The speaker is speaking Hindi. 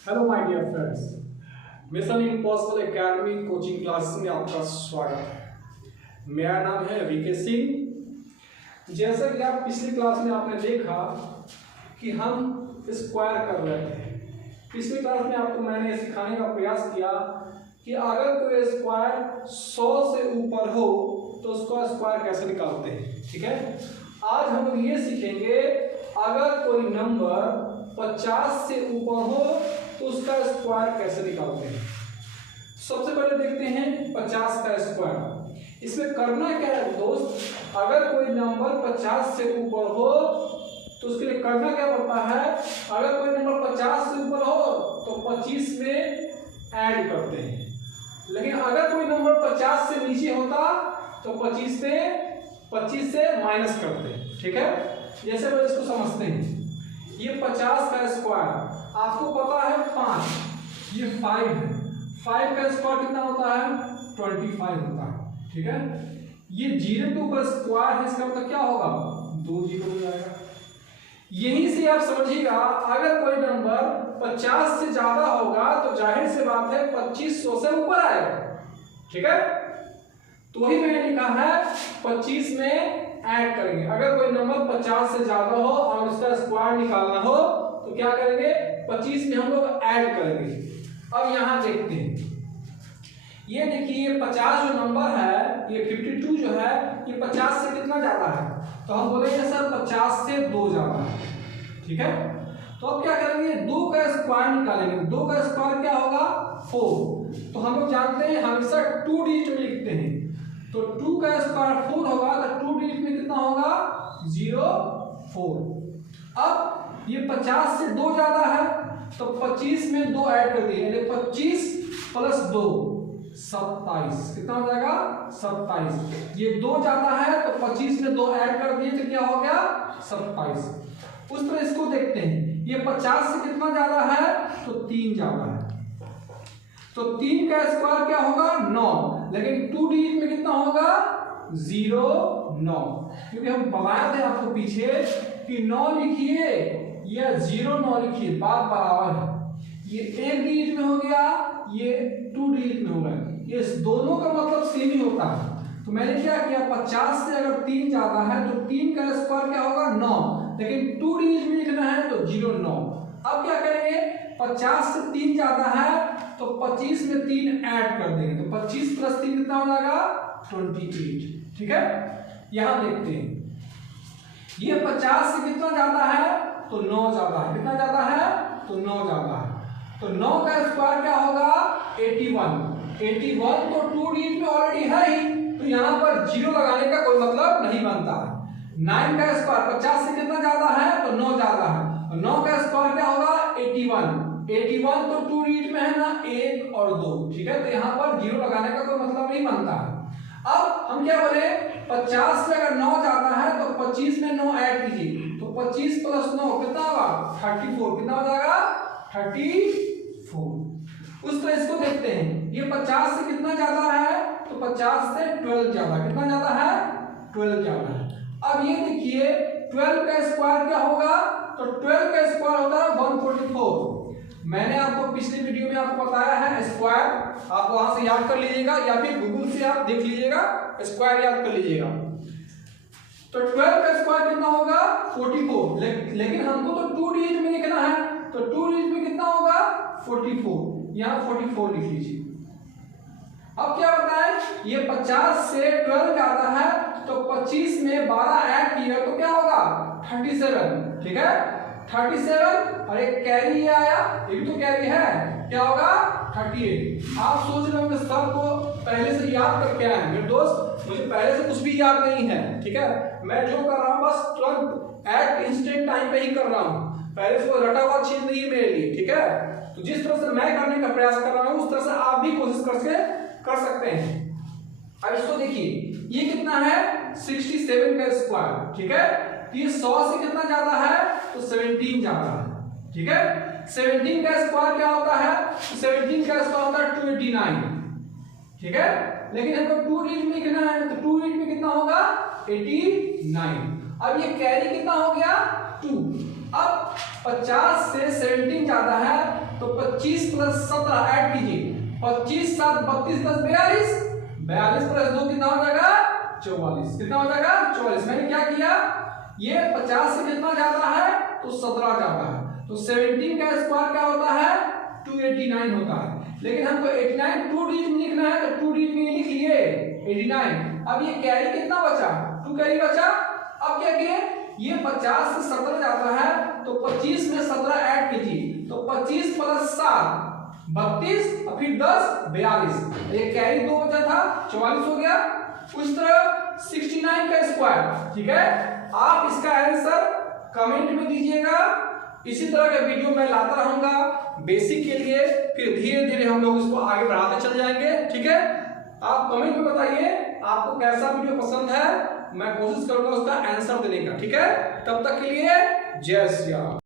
Hello my dear friends, mission impossible academy coaching classes में आपका स्वागत है। मेरा नाम है वीके सिंह। जैसा कि आप पिछली क्लास में आपने देखा कि हम स्क्वायर कर रहे थे। पिछली क्लास में आपको मैंने सिखाने का प्रयास किया कि अगर कोई स्क्वायर 100 से ऊपर हो तो उसका स्क्वायर कैसे निकालते हैं। ठीक है, आज हम लोग ये सीखेंगे अगर कोई नंबर 50 से ऊपर हो तो उसका स्क्वायर कैसे निकालते हैं। सबसे पहले देखते हैं 50 का स्क्वायर। इसमें करना क्या है दोस्त, अगर कोई नंबर 50 से ऊपर हो तो उसके लिए करना क्या पड़ता है। अगर कोई नंबर 50 से ऊपर हो तो 25 में ऐड करते हैं, लेकिन अगर कोई नंबर 50 से नीचे होता तो 25 से माइनस करते हैं। ठीक है, जैसे हम इसको समझते हैं, ये 50 का स्क्वायर आपको पता है 5, ये 5 है। 5 का स्क्वायर कितना होता है 25 होता है। ठीक है, ये 0 के ऊपर स्क्वायर है, इसका मतलब क्या होगा 2 0 हो जाएगा। यहीं से आप समझिएगा अगर कोई नंबर 50 से ज्यादा होगा तो जाहिर सी बात है 2500 से ऊपर आएगा। ठीक है, तो ही मैंने लिखा है 25 में ऐड करेंगे। अगर कोई नंबर 50 से ज्यादा हो और उसका स्क्वायर निकालना हो तो क्या करेंगे 25 में हम लोग ऐड करेंगे। अब यहां देखते हैं, ये देखिए 50 जो नंबर है, ये 52 जो है, ये 50 से कितना ज्यादा है तो हम बोलेंगे सर 50 से 2 ज्यादा है। ठीक है, तो अब क्या करेंगे 2 का स्क्वायर निकालेंगे। 2 का स्क्वायर क्या होगा 4। तो हम लोग जानते हैं हमेशा 2 डिजिट में लिखते हैं, तो 2 का स्क्वायर 4 होगा तो 2 डिजिट में कितना होगा 0 4। अब ये 50 से 2 ज्यादा है तो 25 में 2 ऐड कर दिए, यानी 25 प्लस 2 27। कितना हो जाएगा 27। ये 2 ज्यादा है तो 25 में 2 ऐड कर दिए तो क्या हो गया 27। उस तरह इसको देखते हैं, ये 50 से कितना ज्यादा है तो 3 ज्यादा है, तो 3 का स्क्वायर क्या होगा 9, लेकिन 2 डिजिट में कितना होगा 0 9, क्योंकि हम बताए थे आपको पीछे कि 9 लिखिए या 0 9 लिखिए, बात बराबर है। ये 1 डिजिट में हो गया, ये 2 डिजिट में हो गया, ये दोनों का मतलब सेम ही होता है। तो मैंने क्या किया 50 से अगर 3 ज्यादा है तो 3 का स्क्वायर क्या होगा 9, लेकिन 2 डिजिट में लिखना है तो 0 9। अब क्या करेंगे 50 से 3 ज्यादा है तो 25 में 3 ऐड कर देंगे, तो 25 प्लस 3 कितना हो जाएगा 28। ठीक है, यहां देखते हैं, ये 50 से कितना ज्यादा है तो 9 ज्यादा है। कितना ज्यादा है तो 9 ज्यादा है, तो 9 का स्क्वायर क्या होगा 81। 81 तो 2 डिजिट में ऑलरेडी है ही, तो यहां पर 0 लगाने का कोई मतलब नहीं बनता है। 9 का स्क्वायर 50 से कितना ज्यादा है तो 9 ज्यादा है, तो 9 का स्क्वायर क्या होगा 81। 81 तो 2 डिजिट में है ना 1 और 2। ठीक है, तो यहाँ पर 0 लगाने का कोई मतलब नहीं बनता है। अब हम क्या बोले 50 से अगर 9 ज्यादा है तो 25 में 9 ऐड कीजिए, तो 25 प्लस 9 कितना होगा 34। कितना हो जाएगा 34। उस तरह इसको देखते हैं, ये 50 से कितना ज्यादा है तो 50 से 12 ज्यादा। कितना ज्यादा है 12 ज्यादा है। अब ये देखिए 12 का स्क्वायर क्या होगा तो 12 का स्क्वायर होता है 144। मैंने आपको पिछली वीडियो में आपको बताया है स्क्वायर, आप वहां से याद कर लीजिएगा या फिर गूगल से आप देख लीजिएगा, स्क्वायर याद कर लीजिएगा। तो 12 का स्क्वायर कितना होगा 44, लेकिन हमको तो 2 डिजिट में लिखना है, तो 2 डिजिट में कितना होगा 44, यहां 44 लिख लीजिए। अब क्या बताएं, ये 50 से 12 ज्यादा है तो 25 में 12 ऐड किया तो क्या होगा 37। ठीक है, 37 और एक कैरी आया, ये भी तो कैरी है, क्या होगा 38। आप सोच रहे होंगे सर को पहले से याद करके आए हैं। मेरे दोस्त मुझे पहले से कुछ भी याद नहीं है। ठीक है, मैं जो कर रहा हूँ बस तुरंत एट इंस्टेंट टाइम पे ही कर रहा हूँ, पहले से कोई रटा हुआ चीज नहीं है मेरे लिए। ठीक है, तो जिस तरह से मैं करने का प्रयास कर रहा हूँ उस तरह से आप भी कोशिश कर सकते हैं। अब इसको देखिए, ये कितना है 67 का स्क्वायर। ठीक है, ये 100 से कितना ज्यादा है तो 17 ज्यादा है। ठीक है, 17 का स्क्वायर क्या होता है तो 17 का स्क्वायर होता है 289। ठीक है, लेकिन हमको 2 डिजिट में लिखना है तो 2 डिजिट में कितना होगा 89। अब ये कैरी कितना हो गया 2। अब 50 से 17 ज्यादा है तो 25 प्लस 17 ऐड कीजिए, 25 7 32 10 42, 42 प्लस 2 कितना हो जाएगा 44, कितना हो जाएगा 44। मैंने क्या किया, ये 50 से कितना जाता है तो 17 जाता है, तो 17 का स्क्वायर क्या होता है 289 होता है। लेकिन हमको 89 टू डिजिट में लिखना है तो टू डिजिट में लिख लिए 89। अब ये कैरी कितना बचा, 2 कैरी बचा। अब क्या किए, ये 50 से 17 जाता है तो 25 में 17 ऐड कीजिए, तो 25 प्लस 7 32 और फिर 10 42, ये कैरी 2 बचा था 44 हो गया। उस तरह 69 का स्क्वायर, ठीक है। आप इसका आंसर कमेंट में दीजिएगा। इसी तरह के वीडियो मैं लाता रहूंगा बेसिक के लिए, फिर धीरे धीरे हम लोग इसको आगे बढ़ाते चल जाएंगे, ठीक है। आप कमेंट में बताइए आपको कैसा वीडियो पसंद है, मैं कोशिश करूंगा उसका आंसर देने का, ठीक है। तब तक के लिए जय श्री राम।